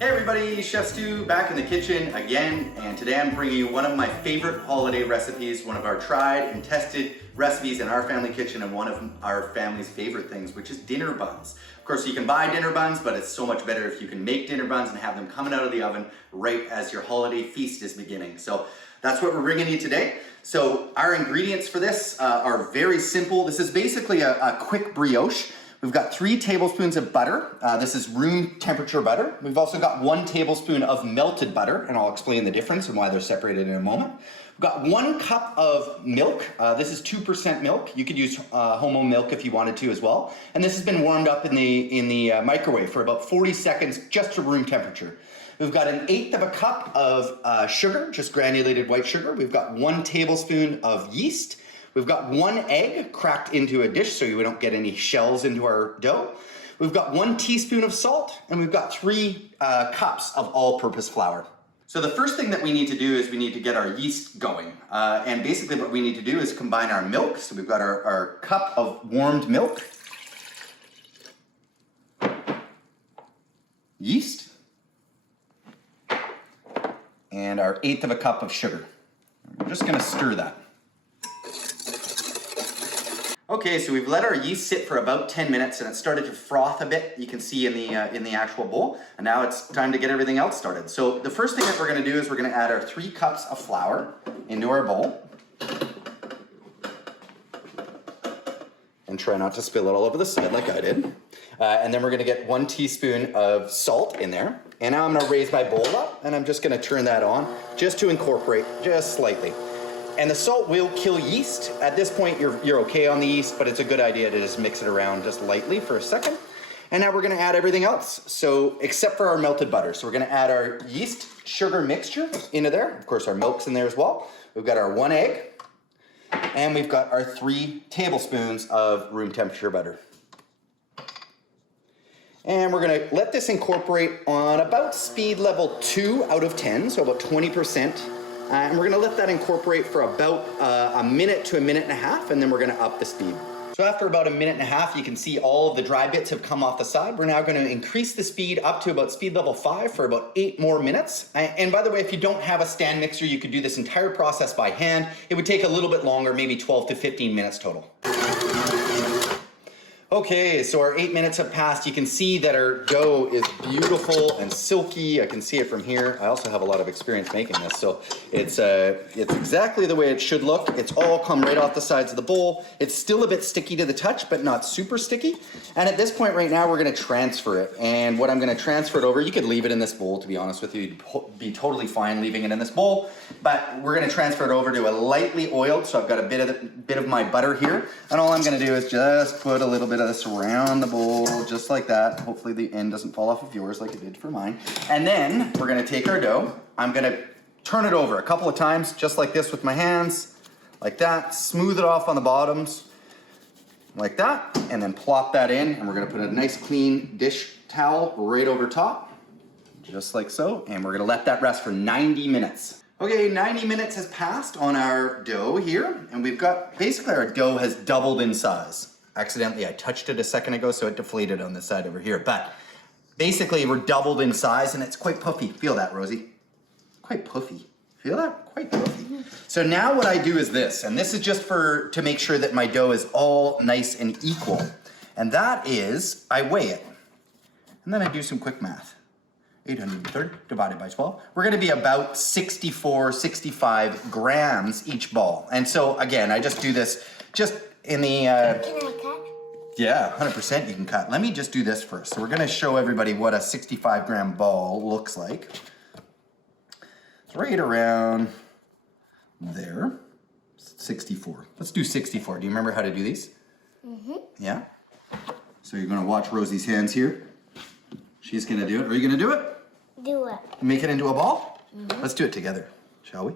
Hey everybody, Chef Stu back in the kitchen again, and today I'm bringing you one of my favorite holiday recipes, one of our tried and tested recipes in our family kitchen, and one of our family's favorite things, which is dinner buns. Of course, you can buy dinner buns, but it's so much better if you can make dinner buns and have them coming out of the oven right as your holiday feast is beginning. So that's what we're bringing you today. So our ingredients for this are very simple. This is basically a quick brioche. We've got 3 tablespoons of butter. This is room temperature butter. We've also got 1 tablespoon of melted butter, and I'll explain the difference and why they're separated in a moment. We've got 1 cup of milk. This is 2% milk. You could use homo milk if you wanted to as well. And this has been warmed up in the microwave for about 40 seconds, just to room temperature. We've got 1/8 of a cup of sugar, just granulated white sugar. We've got 1 tablespoon of yeast. We've got 1 egg cracked into a dish so we don't get any shells into our dough. We've got 1 teaspoon of salt, and we've got 3 cups of all-purpose flour. So the first thing that we need to do is we need to get our yeast going. And basically what we need to do is combine our milk. So we've got our cup of warmed milk, yeast, and our 1/8 of a cup of sugar. We're just gonna stir that. Okay, so we've let our yeast sit for about 10 minutes and it started to froth a bit. You can see in the actual bowl. And now it's time to get everything else started. So the first thing that we're gonna do is we're gonna add our 3 cups of flour into our bowl. And try not to spill it all over the side like I did. And then we're gonna get 1 teaspoon of salt in there. And now I'm gonna raise my bowl up and I'm just gonna turn that on just to incorporate just slightly. And the salt will kill yeast. At this point, you're okay on the yeast, but it's a good idea to just mix it around just lightly for a second. And now we're gonna add everything else. So, except for our melted butter. So we're gonna add our yeast sugar mixture into there. Of course, our milk's in there as well. We've got our 1 egg, and we've got our 3 tablespoons of room temperature butter. And we're gonna let this incorporate on about speed level 2 out of 10, so about 20%. And we're gonna let that incorporate for about a minute to a minute and a half, and then we're gonna up the speed. So after about a minute and a half, you can see all of the dry bits have come off the side. We're now gonna increase the speed up to about speed level 5 for about 8 more minutes. And by the way, if you don't have a stand mixer, you could do this entire process by hand. It would take a little bit longer, maybe 12 to 15 minutes total. Okay, so our 8 minutes have passed. You can see that our dough is beautiful and silky. I can see it from here. I also have a lot of experience making this, so it's exactly the way it should look. It's all come right off the sides of the bowl. It's still a bit sticky to the touch, but not super sticky. And at this point right now, we're gonna transfer it. And what I'm gonna transfer it over, you could leave it in this bowl, to be honest with you. You'd be totally fine leaving it in this bowl, but we're gonna transfer it over to a lightly oiled, so I've got a bit of my butter here. And all I'm gonna do is just put a little bit of this around the bowl, just like that. Hopefully the end doesn't fall off of yours like it did for mine. And then we're gonna take our dough. I'm gonna turn it over a couple of times, just like this with my hands, like that. Smooth it off on the bottoms, like that. And then plop that in, and we're gonna put a nice clean dish towel right over top, just like so. And we're gonna let that rest for 90 minutes. Okay, 90 minutes has passed on our dough here, and we've got, basically our dough has doubled in size. Accidentally, I touched it a second ago, so it deflated on this side over here. But basically, we're doubled in size, and it's quite puffy. Feel that, Rosie? Quite puffy. Feel that? Quite puffy. So now what I do is this, and this is just to make sure that my dough is all nice and equal. And that is, I weigh it. And then I do some quick math. 830 divided by 12. We're gonna be about 64, 65 grams each ball. And so, again, I just do this just in the... Can I cut? Yeah, 100% you can cut. Let me just do this first. So we're gonna show everybody what a 65 gram ball looks like. It's right around there. 64. Let's do 64. Do you remember how to do these? Mm-hmm. Yeah? So you're gonna watch Rosie's hands here. She's gonna do it. Are you gonna do it? Do it. Make it into a ball? Mm-hmm. Let's do it together, shall we?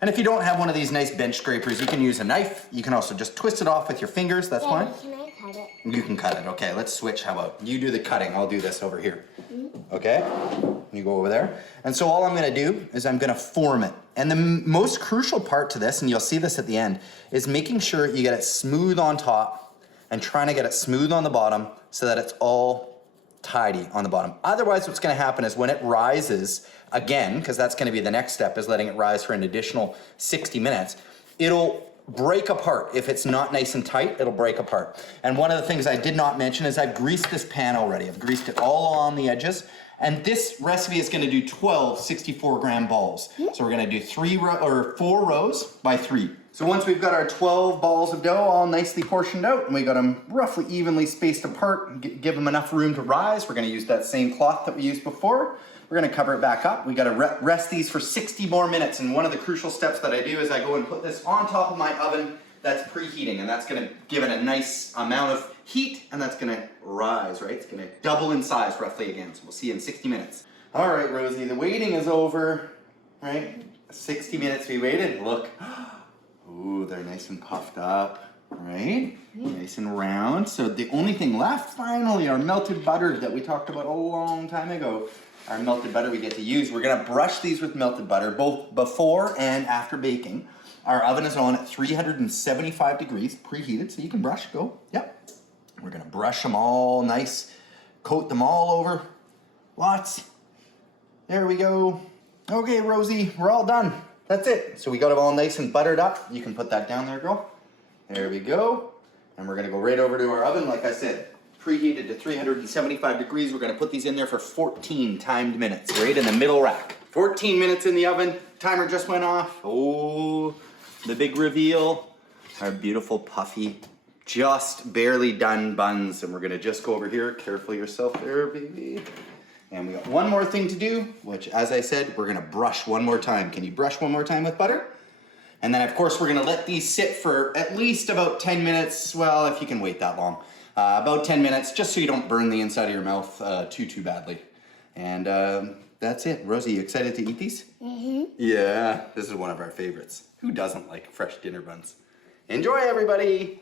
And if you don't have one of these nice bench scrapers, you can use a knife. You can also just twist it off with your fingers, that's fine. Can I cut it? You can cut it, okay, let's switch, how about? You do the cutting, I'll do this over here. Okay? You go over there. And so all I'm gonna do is I'm gonna form it. And the most crucial part to this, and you'll see this at the end, is making sure you get it smooth on top and trying to get it smooth on the bottom so that it's all tidy on the bottom. Otherwise, what's gonna happen is when it rises again, because that's gonna be the next step, is letting it rise for an additional 60 minutes, it'll break apart. If it's not nice and tight, it'll break apart. And one of the things I did not mention is I've greased this pan already. I've greased it all on the edges. And this recipe is gonna do 12 64-gram balls. So we're gonna do 4 rows by 3. So once we've got our 12 balls of dough all nicely portioned out, and we got them roughly evenly spaced apart, give them enough room to rise, we're gonna use that same cloth that we used before. We're gonna cover it back up. We gotta rest these for 60 more minutes. And one of the crucial steps that I do is I go and put this on top of my oven that's preheating, and that's gonna give it a nice amount of heat, and that's gonna rise, right? It's gonna double in size roughly again. So we'll see you in 60 minutes. All right, Rosie, the waiting is over, right? 60 minutes we waited, look. Ooh, they're nice and puffed up, right? Nice and round. So the only thing left, finally, our melted butter that we talked about a long time ago. Our melted butter we get to use. We're gonna brush these with melted butter, both before and after baking. Our oven is on at 375 degrees, preheated, so you can brush, go, yep. We're gonna brush them all nice, coat them all over, lots. There we go. Okay, Rosie, we're all done. That's it. So we got them all nice and buttered up. You can put that down there, girl. There we go. And we're gonna go right over to our oven, like I said, preheated to 375 degrees. We're gonna put these in there for 14 timed minutes, right in the middle rack. 14 minutes in the oven, timer just went off. Oh, the big reveal. Our beautiful puffy, just barely done buns. And we're gonna just go over here, careful yourself there, baby. And we got one more thing to do, which as I said, we're gonna brush one more time. Can you brush one more time with butter? And then of course we're gonna let these sit for at least about 10 minutes. Well, if you can wait that long. About 10 minutes, just so you don't burn the inside of your mouth too badly. And that's it. Rosie, you excited to eat these? Mm-hmm. Yeah, this is one of our favorites. Who doesn't like fresh dinner buns? Enjoy, everybody.